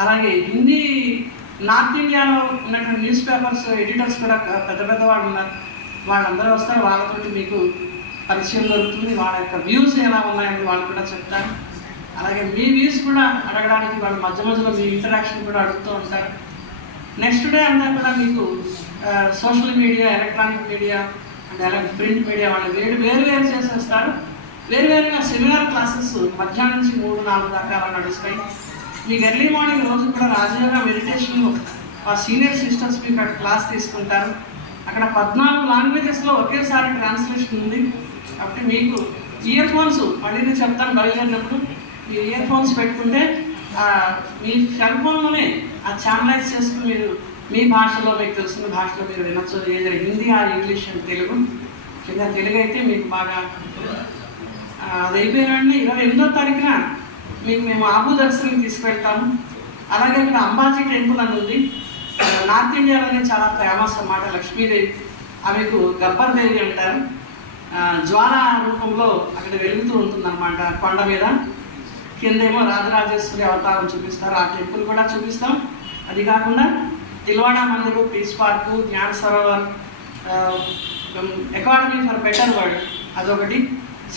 అలాగే హిందీ నార్త్ ఇండియాలో ఉన్నటువంటి న్యూస్ పేపర్స్ ఎడిటర్స్ కూడా పెద్ద పెద్ద వాళ్ళు ఉన్నారు. వాళ్ళందరూ వస్తారు. వాళ్ళతోటి మీకు పరిచయం దొరుకుతుంది. వాళ్ళ యొక్క వ్యూస్ ఎలా ఉన్నాయని వాళ్ళు కూడా చెప్తారు. అలాగే మీ వ్యూస్ కూడా అడగడానికి వాళ్ళు మధ్య మధ్యలో మీ ఇంటరాక్షన్ కూడా అడుగుతూ ఉంటారు. నెక్స్ట్ డే అంతా కూడా మీకు social media electronic media and అలాగే ప్రింట్ మీడియా వాళ్ళు వేరు వేరు వేరు చేసేస్తారు. వేరు వేరుగా సెమినార్ క్లాసెస్ మధ్యాహ్నం నుంచి మూడు నాలుగు దాకా నడుస్తాయి. మీకు ఎర్లీ మార్నింగ్ రోజు కూడా రాజయోగ మెడిటేషన్ ఆ సీనియర్ సిస్టర్స్ మీకు అక్కడ క్లాస్ తీసుకుంటారు. అక్కడ పద్నాలుగు లాంగ్వేజెస్లో ఒకేసారి ట్రాన్స్లేషన్ ఉంది. కాబట్టి మీకు ఇయర్ ఫోన్స్ మళ్ళీ నేను చెప్తాను బయలుదేరినప్పుడు. మీ ఇయర్ ఫోన్స్ పెట్టుకుంటే మీ సెల్ ఫోన్లోనే ఆ ఛానలైజ్ చేసుకుని మీరు మీ భాషలో మీకు తెలిసిన భాషలో మీరు వినొచ్చు. ఏదైనా హిందీ ఆ ఇంగ్లీష్ అండ్ తెలుగు. కింద తెలుగు అయితే మీకు బాగా అది అయిపోయిన ఇరవై ఎనిమిదో తారీఖున మీకు మేము ఆబు దర్శనం తీసుకెళ్తాము అలాగే ఇక్కడ అంబాజీ టెంపుల్ అని ఉంది. నార్త్ ఇండియాలోనే చాలా ఫేమస్ అన్నమాట లక్ష్మీదేవి. ఆమెకు గబ్బర్ దేవి అంటారు జ్వాల రూపంలో అక్కడ వెలుగుతూ ఉంటుందన్నమాట కొండ మీద. కిందేమో రాజరాజేశ్వరి అవతారం చూపిస్తారు. ఆ టెంపుల్ కూడా చూపిస్తాం. అది కాకుండా తిల్వాడ మందిరు peace park Gyan Sarovar academy for better world అదొకటి.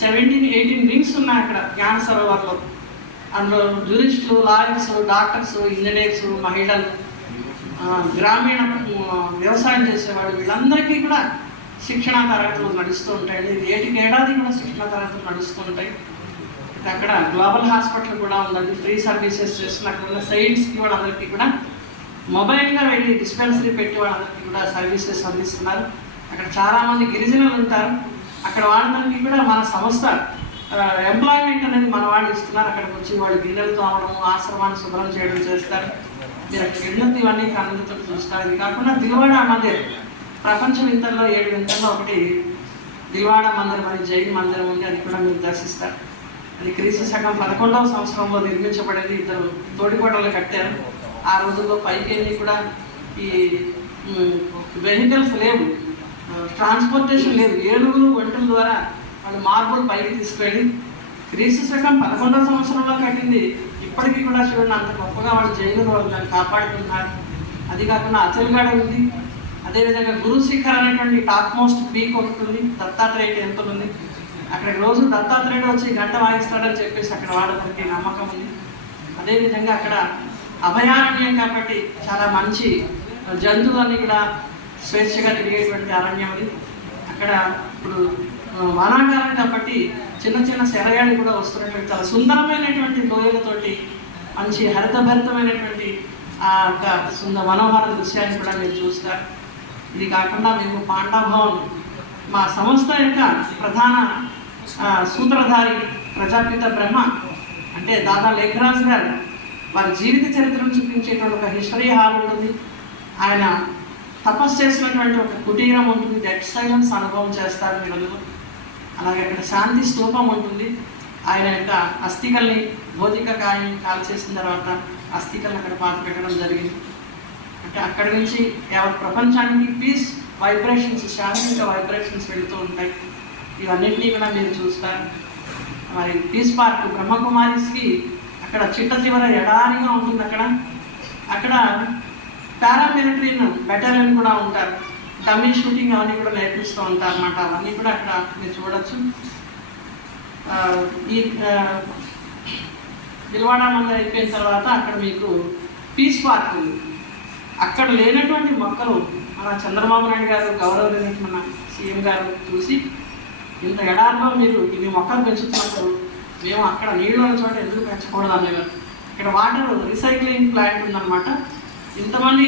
సెవెంటీన్ ఎయిటీన్ వింగ్స్ ఉన్నాయి అక్కడ జ్ఞాన సరోవర్లో. అందులో జూరిస్టులు లాయర్స్ డాక్టర్స్ ఇంజనీర్స్ మహిళలు గ్రామీణ వ్యవసాయం చేసేవాడు వీళ్ళందరికీ కూడా శిక్షణా తరగతులు నడుస్తూ ఉంటాయండి ఇది ఏటికి ఏడాది కూడా శిక్షణా తరగతులు నడుస్తూ ఉంటాయి. అక్కడ గ్లోబల్ హాస్పిటల్ కూడా ఉందండి. ఫ్రీ సర్వీసెస్ చేస్తున్న అక్కడ ఉన్న సైన్స్కి వాళ్ళందరికీ కూడా మొబైల్గా వెళ్ళి డిస్పెన్సరీ పెట్టి వాళ్ళందరికీ కూడా సర్వీసెస్ అందిస్తున్నారు. అక్కడ చాలామంది గిరిజనులు ఉంటారు. అక్కడ వాళ్ళందరికీ కూడా మన సంస్థ ఎంప్లాయ్మెంట్ అనేది మన వాళ్ళు ఇస్తున్నారు. అక్కడికి వచ్చి వాళ్ళు గిన్నెలు తోమడం ఆశ్రమాన్ని శుభ్రం చేయడం చేస్తారు. మీరు అక్కడ గిన్నెలు ఇవన్నీ కన్నులతో చూస్తారు. ఇది కాకుండా దిల్వాడ మందిర్. ప్రపంచ వింతల్లో ఏడు వింతల్లో ఒకటి దిల్వాడ మందిరం అని జైన్ మందిరం ఉంది. అది కూడా మీరు దర్శిస్తారు. అది క్రీస్తు శకం పదకొండవ సంవత్సరంలో నిర్మించబడేది. ఇద్దరు తోడికోటలు కట్టారు. ఆ రోజుల్లో పైకి వెళ్ళి కూడా ఈ వెహికల్స్ లేవు ట్రాన్స్పోర్టేషన్ లేదు. ఏడుగురు ఒంటల ద్వారా వాళ్ళు మార్బుల్ పైకి తీసుకెళ్ళి క్రీస్తు శకం పదకొండవ సంవత్సరంలో కట్టింది. ఇప్పటికీ కూడా చూడండి అంత గొప్పగా వాళ్ళు జైలు వాళ్ళు దాన్ని కాపాడుతున్నారు అది కాకుండా అచల్గాడ ఉంది. అదేవిధంగా గురు శిఖర్ అనేటువంటి టాప్ మోస్ట్ పీక్ ఒకటి ఉంది. దత్తాత్రేయ టెంపుల్ ఉంది. అక్కడికి రోజు దత్తాత్రేయుడు వచ్చి గంట వాయిస్తాడని చెప్పేసి అక్కడ వాళ్ళందరికీ నమ్మకం ఉంది. అదేవిధంగా అక్కడ అభయారణ్యం కాబట్టి చాలా మంచి జంతువులన్నీ కూడా స్వేచ్ఛగా తిరిగేటువంటి అరణ్యం ఉంది అక్కడ ఇప్పుడు వానాకాలం కాబట్టి చిన్న చిన్న శరయాలు కూడా వస్తున్నటువంటి చాలా సుందరమైనటువంటి లోయలతోటి మంచి హరితభరితమైనటువంటి ఆ యొక్క సుందర మనోహర దృశ్యాన్ని కూడా మీరు చూస్తారు ఇది కాకుండా మేము పాండాభవన్ మా సంస్థ యొక్క ప్రధాన సూత్రధారి ప్రజాపిత బ్రహ్మ అంటే దాదా లేఖరాజు గారు వారి జీవిత చరిత్రను చూపించేటువంటి ఒక హిస్టరీ హాల్ ఉంటుంది. ఆయన తపస్సు చేసినటువంటి ఒక కుటీరం ఉంటుంది డెట్ సైలెన్స్ అనుభవం చేస్తారు వీళ్ళు అలాగే అక్కడ శాంతి స్తూపం ఉంటుంది. ఆయన యొక్క అస్థికల్ని భౌతిక కాయం కాల్చేసిన తర్వాత అస్థికల్ని అక్కడ పాత పెట్టడం జరిగింది. అంటే అక్కడి నుంచి యావత్ ప్రపంచానికి పీస్ వైబ్రేషన్స్ శాంతిక వైబ్రేషన్స్ వెళుతూ ఉంటాయి. ఇవన్నింటినీ కూడా మీరు చూస్తారు. మరి పీస్ పార్క్ బ్రహ్మకుమారిస్కి అక్కడ చిట్ట చివర ఎడారిగా ఉంటుంది అక్కడ. అక్కడ పారామిలిటరీ బెటాలియన్ కూడా ఉంటారు. డమ్మీ షూటింగ్ అవన్నీ కూడా నేర్పిస్తూ ఉంటారు అన్నమాట. అవన్నీ కూడా అక్కడ మీరు చూడొచ్చు. ఈ దిల్వాడ దిల్వాడా మందిర్ అయిపోయిన తర్వాత అక్కడ మీకు పీస్ పార్క్ ఉంది. అక్కడ లేనటువంటి మొక్కలు మన చంద్రబాబు నాయుడు గారు గౌరవ మన సీఎం గారు చూసి ఇంత ఎడారిలో మీరు ఇవి మొక్కలు పెంచుతున్నప్పుడు మేము అక్కడ నీళ్ళు ఉన్న చోట ఎందుకు పెంచకూడదు అనేవారు. ఇక్కడ వాటర్ రీసైక్లింగ్ ప్లాంట్ ఉందన్నమాట. ఇంతమంది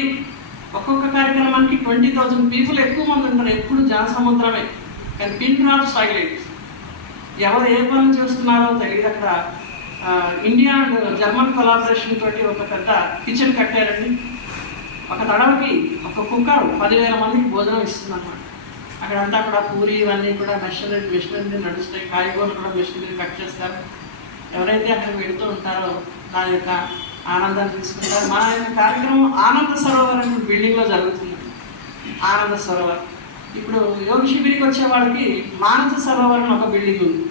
ఒక్కొక్క కార్యక్రమానికి ట్వంటీ థౌజండ్ పీపుల్ ఎక్కువ మంది ఉంటారు. ఎప్పుడు జన సముద్రమే. కానీ పిన్ డ్రాప్ సైలెంట్ ఎవరు ఏ పనులు చేస్తున్నారో తెలియదు అక్కడ. ఇండియా అండ్ జర్మన్ కొలాబరేషన్ తోటి ఒక పెద్ద కిచెన్ కట్టారండి. ఒక తడవకి ఒక కుక్కర్ పదివేల మందికి భోజనం ఇస్తుందన్నమాట. అక్కడంతా కూడా పూరి ఇవన్నీ కూడా మెషినరీ మెషినరీ నడుస్తాయి. కాయగూరలు కూడా మెషినరీ కట్ చేస్తారు. ఎవరైతే అక్కడ వెళుతూ ఉంటారో దాని యొక్క ఆనందాన్ని తీసుకుంటారు. మన కార్యక్రమం ఆనంద సరోవర్ అనే బిల్డింగ్లో జరుగుతుంది. ఆనంద సరోవర్. ఇప్పుడు యోగ శిబిరికి వచ్చే వాళ్ళకి మానస సరోవర్ అని ఒక బిల్డింగ్ ఉంది.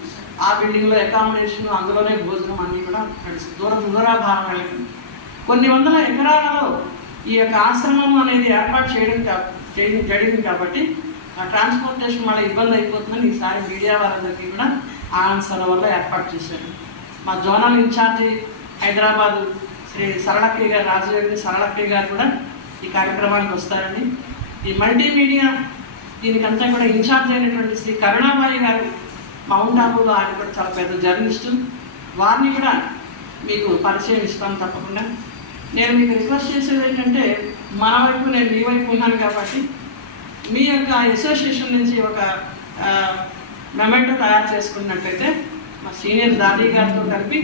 ఆ బిల్డింగ్లో అకామిడేషన్ అందులోనే భోజనం అన్నీ కూడా నడుస్తుంది. దూర భారం భావనలకి కొన్ని వందల ఎకరాలలో ఈ యొక్క ఆశ్రమం అనేది ఏర్పాటు చేయడం చేయడం జరిగింది కాబట్టి ఆ ట్రాన్స్పోర్టేషన్ మళ్ళీ ఇబ్బంది అయిపోతుందని ఈసారి మీడియా వారందరికీ కూడా ఆనంద సరోవర్లో ఏర్పాటు చేశారు. మా జోనల్ ఇన్ఛార్జి హైదరాబాదు శ్రీ సరళక్కయ్య గారు రాజయోగి సరళక్రియ గారు కూడా ఈ కార్యక్రమానికి వస్తారండి. ఈ మల్టీమీడియా దీనికంతా కూడా ఇన్ఛార్జ్ అయినటువంటి శ్రీ కరుణాబాయి గారు మౌంట్ ఆబూలో ఆయన కూడా చాలా పెద్ద జర్నలిస్టు. వారిని కూడా మీకు పరిచయం ఇస్తాను తప్పకుండా. నేను మీకు రిక్వెస్ట్ చేసేది ఏంటంటే మన వైపు నేను మీ వైపు ఉన్నాను కాబట్టి మీ యొక్క అసోసియేషన్ నుంచి ఒక మెమెంటో తయారు చేసుకున్నట్టయితే మా సీనియర్ దాదీ గారితో కలిపి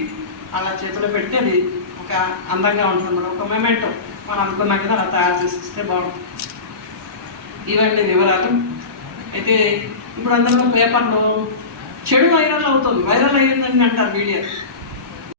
అలా చేతిలో పెడితే అది ఒక అందంగా ఉంటుంది అన్నమాట. ఒక మెమెంటో మనం అనుకున్నాక కదా అలా తయారు చేసి ఇస్తే బాగుంటుంది. ఇవన్నీ వివరాలు. అయితే ఇప్పుడు అందరిలో పేపర్లో చెడు వైరల్ అవుతుంది. వైరల్ అయ్యిందని అంటారు మీడియా.